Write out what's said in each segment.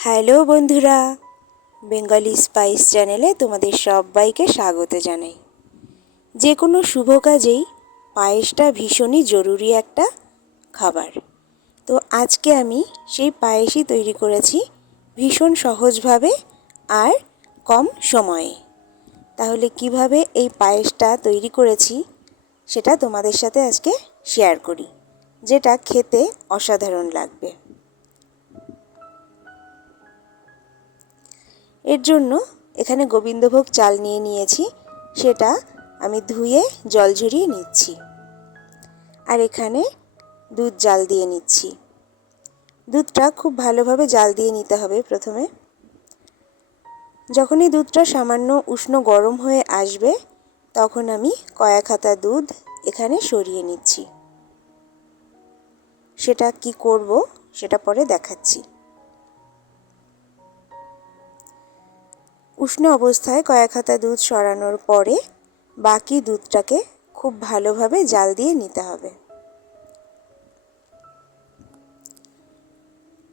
Hello বন্ধুরা, Bengali spice চ্যানেলে তোমাদের সবাইকে স্বাগত জানাই। যে কোনো শুভ কাজেই পায়েসটা ভীষণই জরুরি একটা খাবার। তো আজকে আমি সেই পায়েসই তৈরি করেছি ভীষণ সহজভাবে আর কম সময়ে। তাহলে কিভাবে এই পায়েসটা তৈরি করেছি সেটা তোমাদের সাথে আজকে শেয়ার করি, যেটা খেতে অসাধারণ লাগবে। এর জন্য এখানে গোবিন্দভোগ চাল নিয়েছি, সেটা আমি ধুয়ে জল ঝরিয়ে নিচ্ছি। আর এখানে দুধ জাল দিয়ে নিচ্ছি। দুধটা খুব ভালোভাবে জাল দিয়ে নিতে হবে। প্রথমে যখনই দুধটা সামান্য উষ্ণ গরম হয়ে আসবে তখন আমি কয়েক হাতা দুধ এখানে সরিয়ে নিচ্ছি। সেটা কি করব সেটা পরে দেখাচ্ছি। উষ্ণ অবস্থায় কয়েক হাতা দুধ সরানোর পরে বাকি দুধটাকে খুব ভালোভাবে জাল দিয়ে নিতে হবে।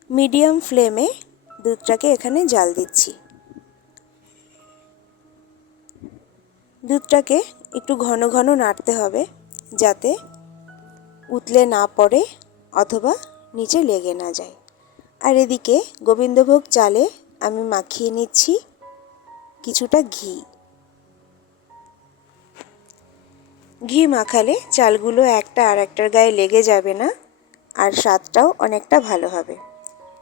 মিডিয়াম ফ্লেমে দুধটাকে এখানে জাল দিচ্ছি। দুধটাকে একটু ঘন ঘন নাড়তে হবে যাতে উতলে না পড়ে অথবা নিচে লেগে না যায়। আর এদিকে গোবিন্দভোগ চালে আমি মাখিয়ে নিচ্ছি কিছুটা ঘি। ঘি মাখালে চালগুলো একটা আর একটার গায়ে লেগে যাবে না, আর স্বাদটাও অনেকটা ভালো হবে।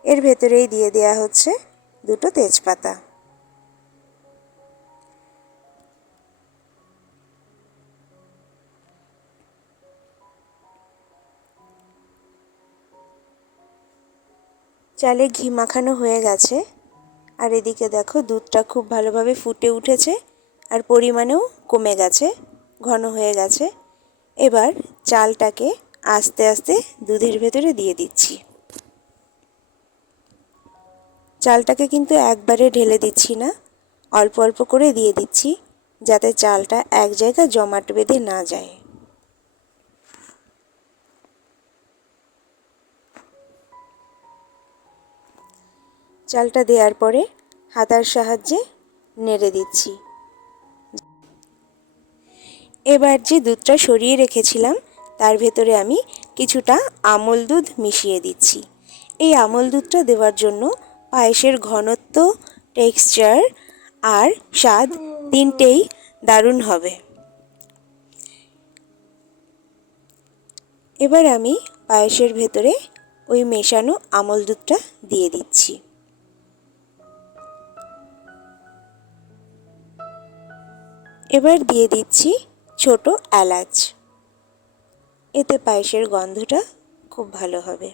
এর ভেতরেই দিয়ে দেওয়া হচ্ছে দুটো তেজপাতা। চালে ঘি মাখানো হয়ে গেছে। আর এদিকে দেখো দুধটা খুব ভালোভাবে ফুটে উঠেছে আর পরিমাণেও কমে গেছে, ঘন হয়ে গেছে। এবার চালটাকে আস্তে আস্তে দুধের ভেতরে দিয়ে দিচ্ছি। চালটাকে কিন্তু একবারে ঢেলে দিচ্ছি না, অল্প অল্প করে দিয়ে দিচ্ছি যাতে চালটা এক জায়গায় জমাট বেঁধে না যায়। চালটা দেওয়ার পরে হাতার সাহায্যে নেড়ে দিচ্ছি। এবার যে দুধটা সরিয়ে রেখেছিলাম তার ভেতরে আমি কিছুটা আমল দুধ মিশিয়ে দিচ্ছি। এই আমল দুধটা দেওয়ার জন্য পায়েসের ঘনত্ব, টেক্সচার আর স্বাদ তিনটেই দারুণ হবে। এবার আমি পায়েসের ভেতরে ওই মেশানো আমল দুধটা দিয়ে দিচ্ছি। এবার দিয়ে দিচ্ছি ছোট এলাচ। এতে পায়েসের গন্ধটা খুব ভালো হবে।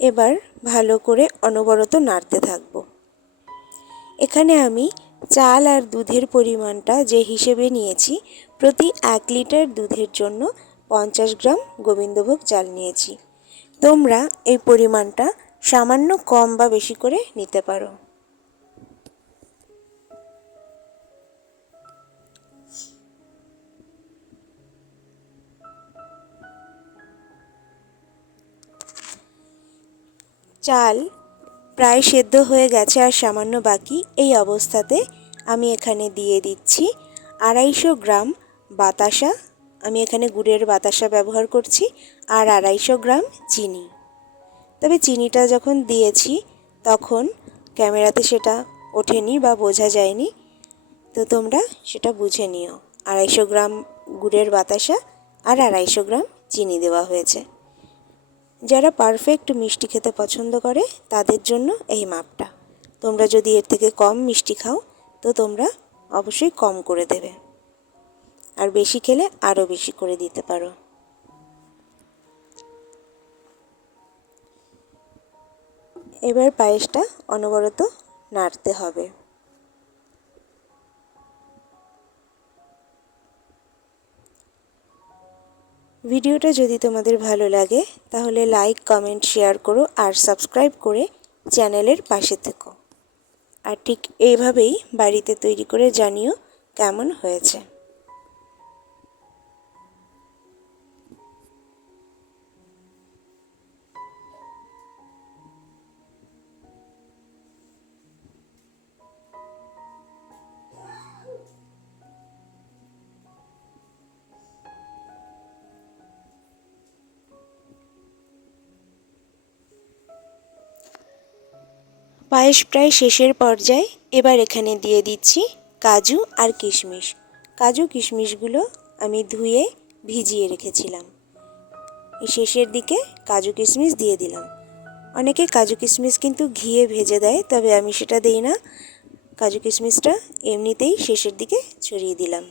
এবার ভালো করে অনবরত নাড়তে থাকব। এখানে আমি চাল আর দুধের পরিমাণটা যে হিসেবে নিয়েছি, প্রতি 1 লিটার দুধের জন্য 50 গ্রাম গোবিন্দভোগ চাল নিয়েছি। তোমরা এই পরিমাণটা সামান্য কম বা বেশি করে নিতে পারো। চাল প্রায় সেদ্ধ হয়ে গেছে আর সামান্য বাকি। এই অবস্থাতে আমি এখানে দিয়ে দিচ্ছি 250 গ্রাম বাতাসা। আমি এখানে গুড়ের বাতাসা ব্যবহার করছি। আর 250 গ্রাম চিনি। তবে চিনিটা যখন দিয়েছি তখন ক্যামেরাতে সেটা ওঠেনি বা বোঝা যায়নি, তো তোমরা সেটা বুঝে নিও। 250 গ্রাম গুড়ের বাতাসা আর 250 গ্রাম চিনি দেওয়া হয়েছে। যারা পারফেক্ট মিষ্টি খেতে পছন্দ করে তাদের জন্য এই মাপটা। তোমরা যদি এর থেকে কম মিষ্টি খাও তো তোমরা অবশ্যই কম করে দেবে, আর বেশি খেলে আরও বেশি করে দিতে পারো। এবার পায়েসটা অনবরত নাড়তে হবে। ভিডিওটা যদি তোমাদের ভালো লাগে তাহলে লাইক, কমেন্ট, শেয়ার করো আর সাবস্ক্রাইব করে চ্যানেলের পাশে থেকো। আর ঠিক এইভাবেই বাড়িতে তৈরি করে জানিও কেমন হয়েছে। পায়েস প্রায় শেষের পর্যায়ে। এবার এখানে দিয়ে দিচ্ছি কাজু আর কিশমিশ। কাজু কিশমিশগুলো আমি ধুয়ে ভিজিয়ে রেখেছিলাম। এই শেষের দিকে কাজু কিশমিশ দিয়ে দিলাম। অনেকে কাজু কিশমিশ কিন্তু ঘিয়ে ভেজে দেয়, তবে আমি সেটা দিই না। কাজু কিশমিশটা এমনিতেই শেষের দিকে ছড়িয়ে দিলাম।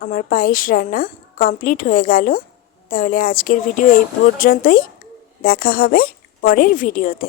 আমার পায়েস রান্না কমপ্লিট হয়ে গেল। তাহলে আজকের ভিডিও এই পর্যন্তই। দেখা হবে পরের ভিডিওতে।